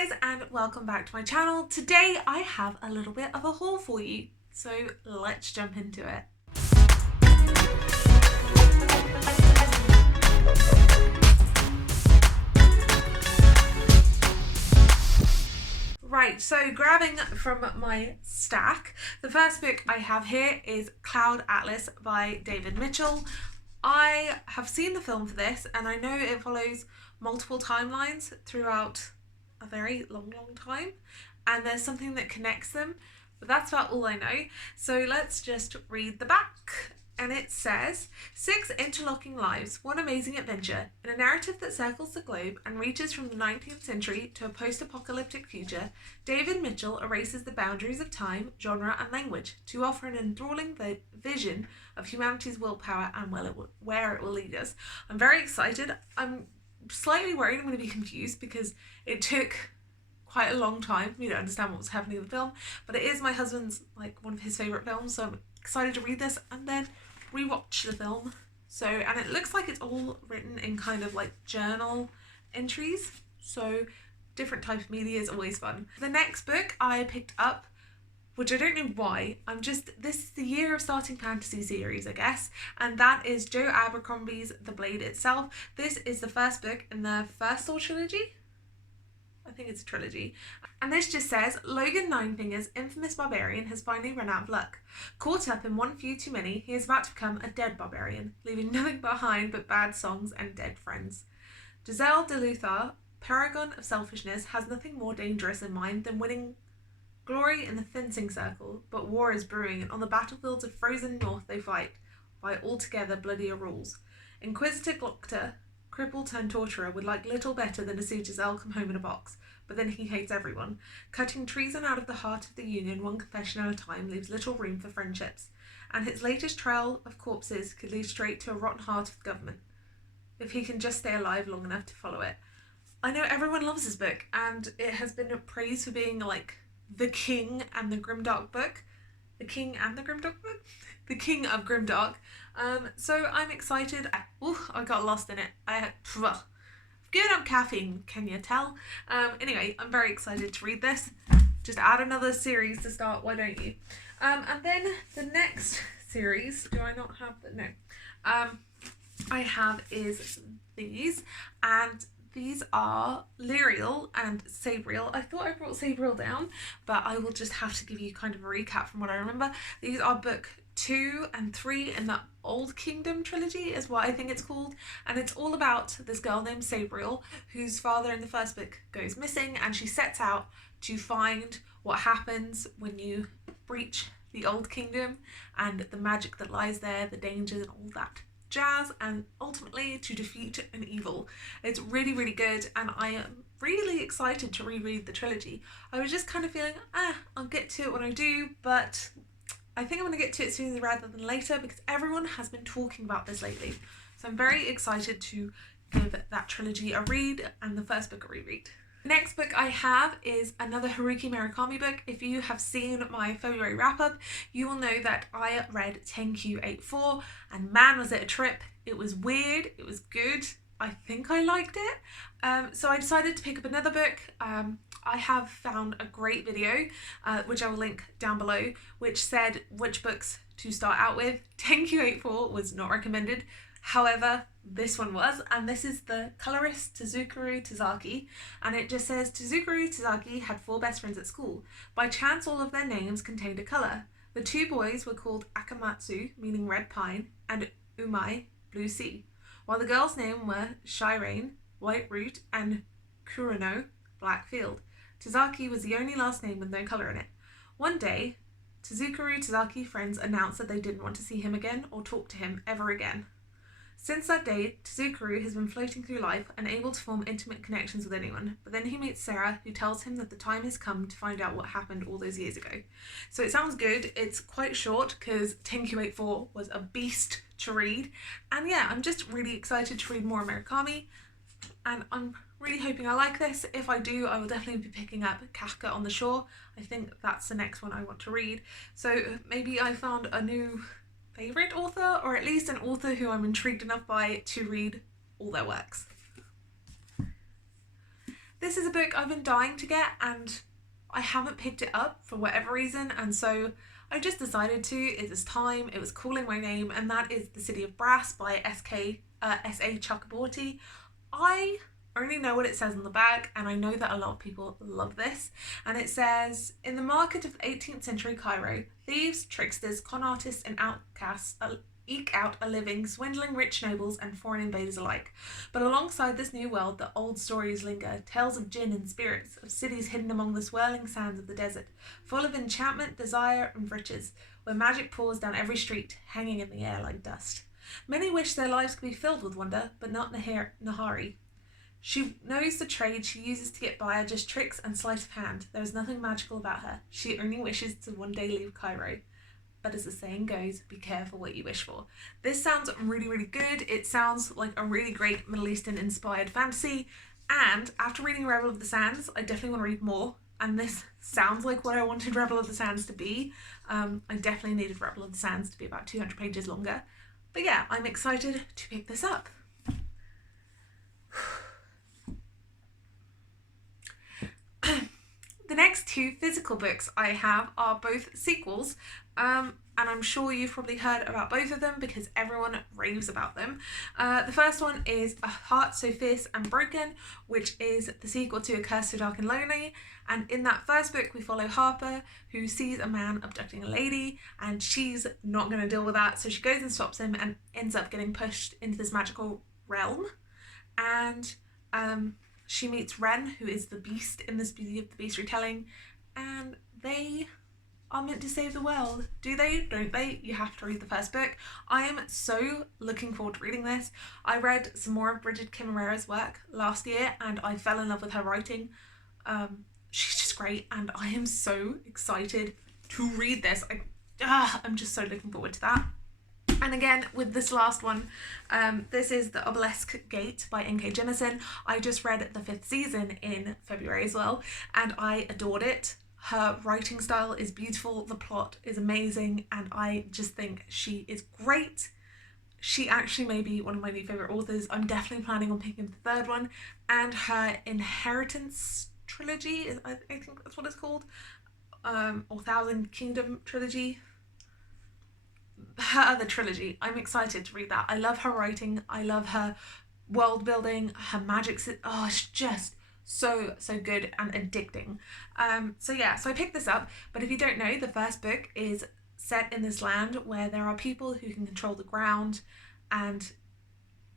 guys, and welcome back to my channel. Today I have a little bit of a haul for you, so let's jump into it. Right, so grabbing from my stack, the first book I have here is Cloud Atlas by David Mitchell. I have seen the film for this, and I know it follows multiple timelines throughout a very long time, and there's something that connects them, but that's about all I know. So let's just read the back. And it says, 6 interlocking lives, one amazing adventure. In a narrative that circles the globe and reaches from the 19th century to a post-apocalyptic future, David Mitchell erases the boundaries of time, genre and language to offer an enthralling vision of humanity's willpower and where it will lead us. I'm very excited. I'm slightly worried I'm going to be confused because it took quite a long time for me to understand what was happening in the film, but it is my husband's, one of his favourite films, so I'm excited to read this and then rewatch the film. So, and it looks like it's all written in kind of like journal entries, so different type of media is always fun. The next book I picked up, which I don't know why, this is the year of starting fantasy series, I guess, and that is Joe Abercrombie's The Blade Itself. This is the first book in the First Soul trilogy. I think it's a trilogy. And this just says, Logan Ninefingers, infamous barbarian, has finally run out of luck. Caught up in one feud too many, he is about to become a dead barbarian, leaving nothing behind but bad songs and dead friends. Giselle de Luthar, paragon of selfishness, has nothing more dangerous in mind than winning glory in the fencing circle, but war is brewing, and on the battlefields of frozen north they fight, by altogether bloodier rules. Inquisitor Glockter, cripple turned torturer, would like little better than to see Giselle come home in a box, but then he hates everyone. Cutting treason out of the heart of the Union one confession at a time leaves little room for friendships, and his latest trial of corpses could lead straight to a rotten heart of the government, if he can just stay alive long enough to follow it. I know everyone loves this book, and it has been praised for being like the king and the grimdark book. The king and the grimdark book? The king of grimdark. So I'm excited. I got lost in it. I've given up caffeine, can you tell? Anyway, I'm very excited to read this. Just add another series to start, why don't you? And then the next series, do I not have the, no. I have is these, and these are Lyriel and Sabriel. I thought I brought Sabriel down, but I will just have to give you kind of a recap from what I remember. These are book 2 and 3 in the Old Kingdom trilogy is what I think it's called, and it's all about this girl named Sabriel whose father in the first book goes missing, and she sets out to find what happens when you breach the Old Kingdom and the magic that lies there, the dangers and all that jazz, and ultimately to defeat an evil. It's really, really good, and I am really excited to reread the trilogy. I was just kind of feeling, I'll get to it when I do, but I think I'm going to get to it sooner rather than later because everyone has been talking about this lately. So I'm very excited to give that trilogy a read and the first book a reread. The next book I have is another Haruki Murakami book. If you have seen my February wrap-up, you will know that I read Tenkyu 84, and man was it a trip. It was weird, it was good, I think I liked it. So I decided to pick up another book. I have found a great video, which I will link down below, which said which books to start out with. Tenkyu 84 was not recommended. However, this one was, and this is the colorist Tezukuru Tazaki, and it just says, Tezukuru Tazaki had 4 best friends at school. By chance, all of their names contained a color. The 2 boys were called Akamatsu, meaning red pine, and Umai, blue sea, while the girls' names were Shireen, white root, and Kurano, black field. Tazaki was the only last name with no color in it. One day, Tezukuru Tazaki friends announced that they didn't want to see him again or talk to him ever again. Since that day, Tezukuru has been floating through life, unable to form intimate connections with anyone, but then he meets Sarah, who tells him that the time has come to find out what happened all those years ago. So it sounds good. It's quite short because Tenkyu 84 was a beast to read, and yeah, I'm just really excited to read more Murakami, and I'm really hoping I like this. If I do, I will definitely be picking up Kafka on the Shore. I think that's the next one I want to read. So maybe I found a new favourite author, or at least an author who I'm intrigued enough by to read all their works. This is a book I've been dying to get and I haven't picked it up for whatever reason, and so I just decided to. It was time, it was calling my name, and that is The City of Brass by S.A. Chakraborty. I only know what it says on the back, and I know that a lot of people love this. And it says, in the market of 18th century Cairo, thieves, tricksters, con artists, and outcasts eke out a living, swindling rich nobles and foreign invaders alike. But alongside this new world, the old stories linger, tales of jinn and spirits, of cities hidden among the swirling sands of the desert, full of enchantment, desire, and riches, where magic pours down every street, hanging in the air like dust. Many wish their lives could be filled with wonder, but not Nahari. She knows the trade she uses to get by are just tricks and sleight of hand. There is nothing magical about her. She only wishes to one day leave Cairo. But as the saying goes, be careful what you wish for. This sounds really, really good. It sounds like a really great Middle Eastern inspired fantasy. And after reading Rebel of the Sands, I definitely want to read more. And this sounds like what I wanted Rebel of the Sands to be. I definitely needed Rebel of the Sands to be about 200 pages longer. But yeah, I'm excited to pick this up. The next two physical books I have are both sequels, and I'm sure you've probably heard about both of them because everyone raves about them. The first one is A Heart So Fierce and Broken, which is the sequel to A Curse So Dark and Lonely, and in that first book we follow Harper, who sees a man abducting a lady, and she's not going to deal with that, so she goes and stops him and ends up getting pushed into this magical realm, and she meets Ren, who is the beast in this Beauty of the Beast retelling, and they are meant to save the world. Do they? Don't they? You have to read the first book. I am so looking forward to reading this. I read some more of Brigid Kimmerera's work last year and I fell in love with her writing. She's just great and I am so excited to read this. I'm just so looking forward to that. And again, with this last one, this is The Obelisk Gate by N.K. Jemisin. I just read the 5th season in February as well, and I adored it. Her writing style is beautiful, the plot is amazing, and I just think she is great. She actually may be one of my new favourite authors. I'm definitely planning on picking the third one, and her Inheritance trilogy, I think that's what it's called, or Thousand Kingdom trilogy. Her other trilogy, I'm excited to read that. I love her writing, I love her world building, her magic, it's just so good and addicting. So I picked this up, but if you don't know, the first book is set in this land where there are people who can control the ground and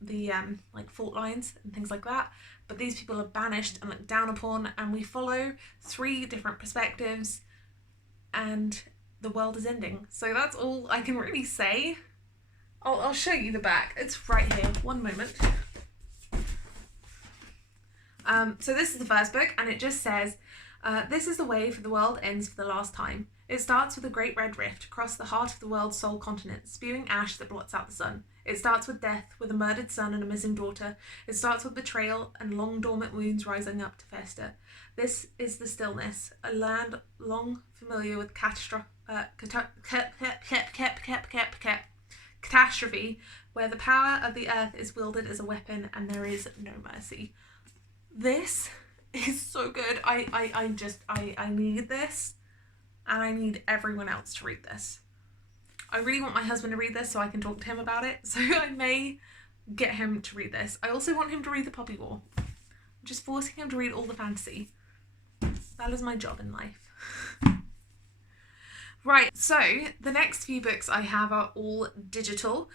the like fault lines and things like that, but these people are banished and looked down upon, and we follow 3 different perspectives and the world is ending. So that's all I can really say. I'll show you the back. It's right here. One moment. So this is the first book, and it just says, this is the way for the world ends for the last time. It starts with a great red rift across the heart of the world's sole continent, spewing ash that blots out the sun. It starts with death, with a murdered son and a missing daughter. It starts with betrayal and long dormant wounds rising up to fester. This is the stillness, a land long familiar with catastrophe, where the power of the earth is wielded as a weapon and there is no mercy. This is so good. I need this, and I need everyone else to read this. I really want my husband to read this so I can talk to him about it, so I may get him to read this. I also want him to read The Poppy War. I'm just forcing him to read all the fantasy. That is my job in life. Right, so the next few books I have are all digital.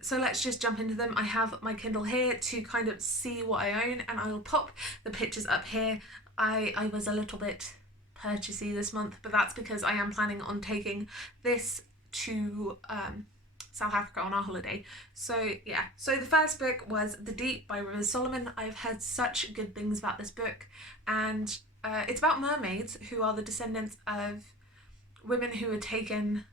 So let's just jump into them. I have my Kindle here to kind of see what I own, and I will pop the pictures up here. I was a little bit purchasey this month, but that's because I am planning on taking this to South Africa on our holiday. So yeah, so the first book was The Deep by Rivers Solomon. I've heard such good things about this book, and it's about mermaids who are the descendants of women who were taken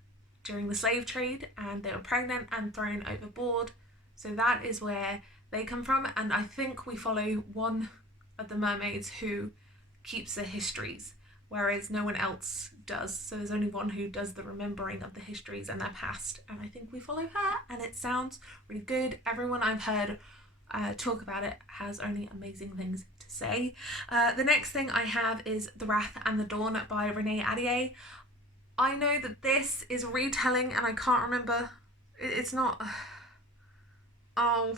during the slave trade and they were pregnant and thrown overboard. So that is where they come from, and I think we follow one of the mermaids who keeps the histories, whereas no one else does. So there's only one who does the remembering of the histories and their past, and I think we follow her, and it sounds really good. Everyone I've heard talk about it, has only amazing things to say. The next thing I have is The Wrath and the Dawn by Renee Ahdieh. I know that this is a retelling and I can't remember. It's not... Oh...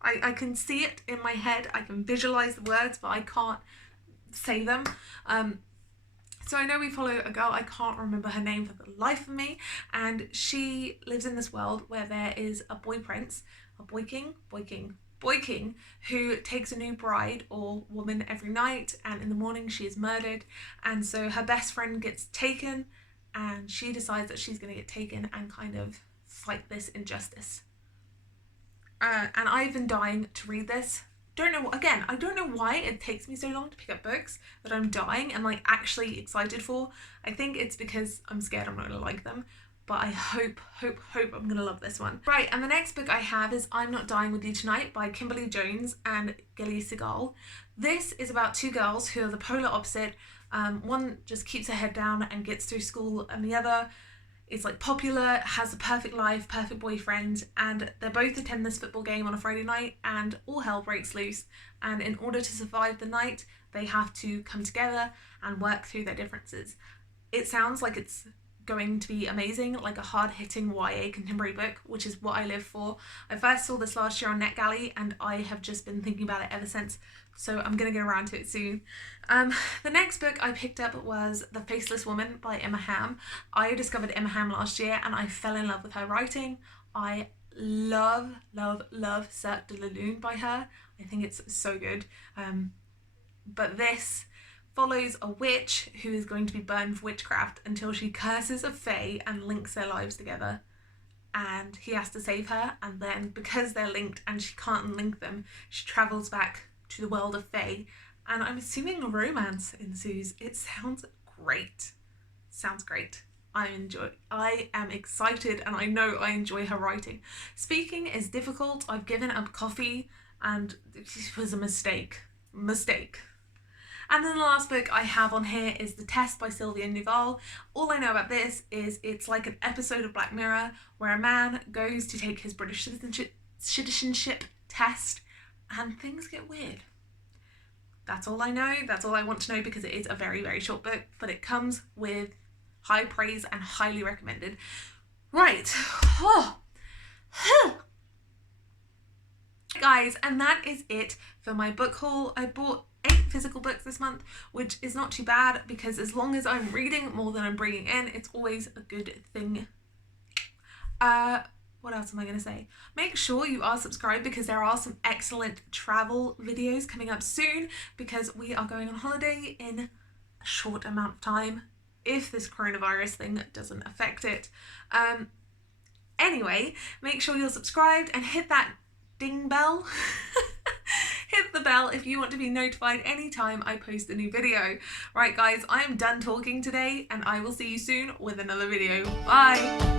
I can see it in my head. I can visualize the words, but I can't say them. So I know we follow a girl, I can't remember her name for the life of me, and she lives in this world where there is a boy prince, a boy king, who takes a new bride or woman every night, and in the morning she is murdered, and so her best friend gets taken, and she decides that she's going to get taken and kind of fight this injustice. And I've been dying to read this. I don't know why it takes me so long to pick up books that I'm dying and like actually excited for. I think it's because I'm scared I'm not gonna like them, but I hope I'm gonna love this one. Right, and the next book I have is I'm Not Dying With You Tonight by Kimberly Jones and Gilly Segal. This is about two girls who are the polar opposite. One just keeps her head down and gets through school, and the other is like popular, has a perfect life, perfect boyfriend, and they both attend this football game on a Friday night and all hell breaks loose, and in order to survive the night they have to come together and work through their differences. It sounds like it's going to be amazing, like a hard-hitting YA contemporary book, which is what I live for. I first saw this last year on NetGalley and I have just been thinking about it ever since, so I'm gonna get around to it soon. The next book I picked up was The Faceless Woman by Emma Hamm. I discovered Emma Hamm last year and I fell in love with her writing. I love Cercle de la Lune by her. I think it's so good. But this follows a witch who is going to be burned for witchcraft until she curses a fae and links their lives together. And he has to save her, and then because they're linked and she can't unlink them, she travels back to the world of fae, and I'm assuming a romance ensues. It sounds great. Sounds great. I am excited, and I know I enjoy her writing. Speaking is difficult. I've given up coffee and it was a mistake. And then the last book I have on here is The Test by Sylvia Nouvel. All I know about this is it's like an episode of Black Mirror where a man goes to take his British citizenship test and things get weird. That's all I know. That's all I want to know because it is a very, very short book, but it comes with high praise and highly recommended. Right. Guys, and that is it for my book haul. I bought 8 physical books this month, which is not too bad because as long as I'm reading more than I'm bringing in, it's always a good thing. What else am I going to say? Make sure you are subscribed because there are some excellent travel videos coming up soon because we are going on holiday in a short amount of time if this coronavirus thing doesn't affect it. Anyway, make sure you're subscribed and hit that ding bell. Hit the bell if you want to be notified anytime I post a new video. Right guys, I am done talking today and I will see you soon with another video. Bye!